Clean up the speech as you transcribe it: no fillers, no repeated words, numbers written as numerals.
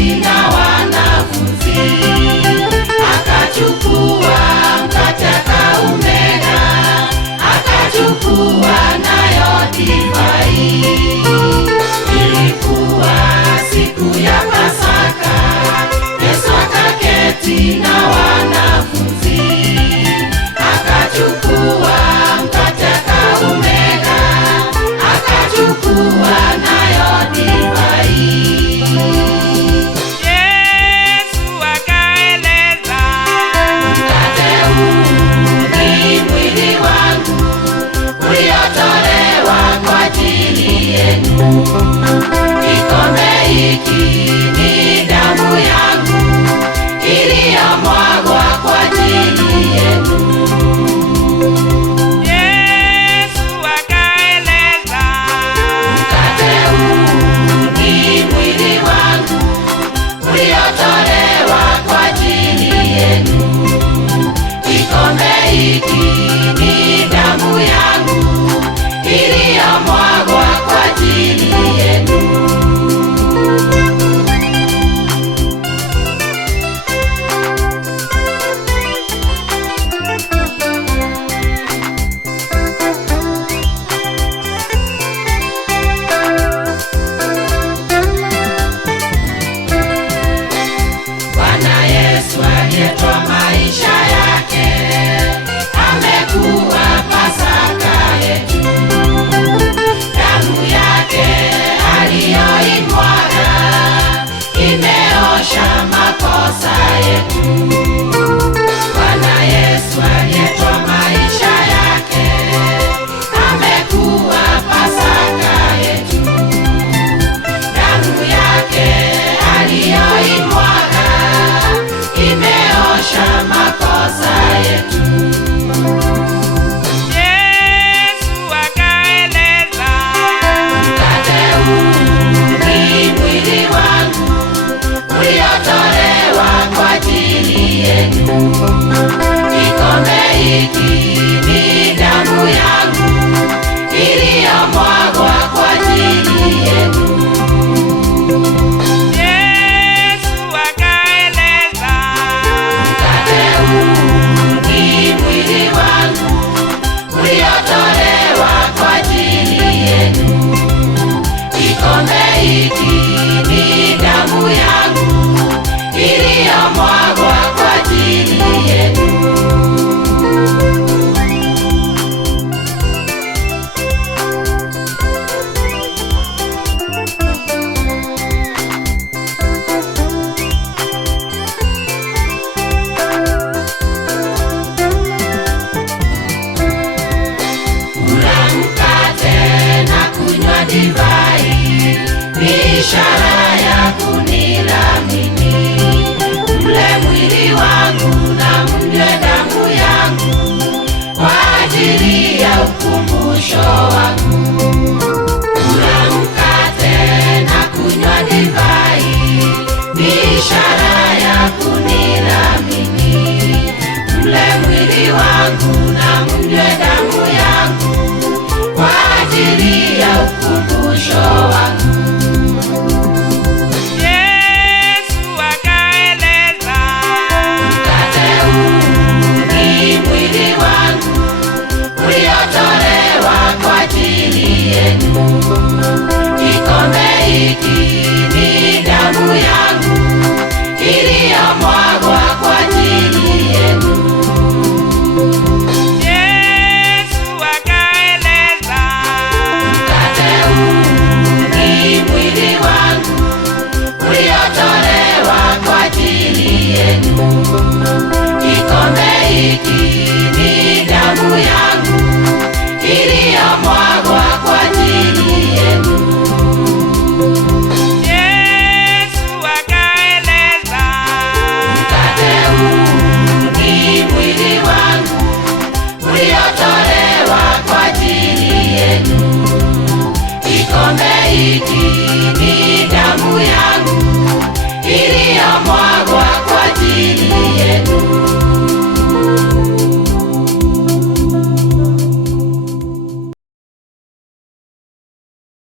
akaketi na wanafunzi, akachukua mkate akaumega, akachukua nayo divai. Ilikuwa siku ya Pasaka, Yesu akaketi na wanafunzi, akachukua mkate akaumega, akachukua nayo divai. Yesu akaeleza, mkate huu ni mwili wangu uliotolewa kwa ajili yenu. Kikombe hiki ni damu yangu iliyomwagwa kwa ajili yenu. Yesu akaeleza, Mkate huu ni mwili wangu uliotolewa kwa ajili yenu. Kikombe hiki ni damu yangu iliyomwagwa kwa ajili yenu. Bwana Yesu aliyetoa maisha yake amekuwa Pasaka yetu. Damu yake aliyoimwaga imeosha makosa yetu. Bwana Yesu aliyetoa maisha yake amekuwa Pasaka yetu. Damu yake aliyoimwaga imeosha makosa yetu. Yesu akaeleza, Mkate huu ni mwili wangu uliotolewa kwa ajili yenu. Kikombe hiki ni damu yangu iliyomwagwa kwa ajili yenu. Yesu akaeleza, Mkate huu ni mwili wangu uliotolewa kwa ajili yenu. Kikombe hiki ni damu yangu iliyomwagwa kwa ajili yenu. Kula mkate na kunywa divai ni ishara ya kuniamini. Mle mwili wangu na mnywe damu yangu kwa ajili ya ukumbusho wangu. Kula mkate na kunywa divai ni ishara ya kuniamini. Mle mwili wangu na mnywe damu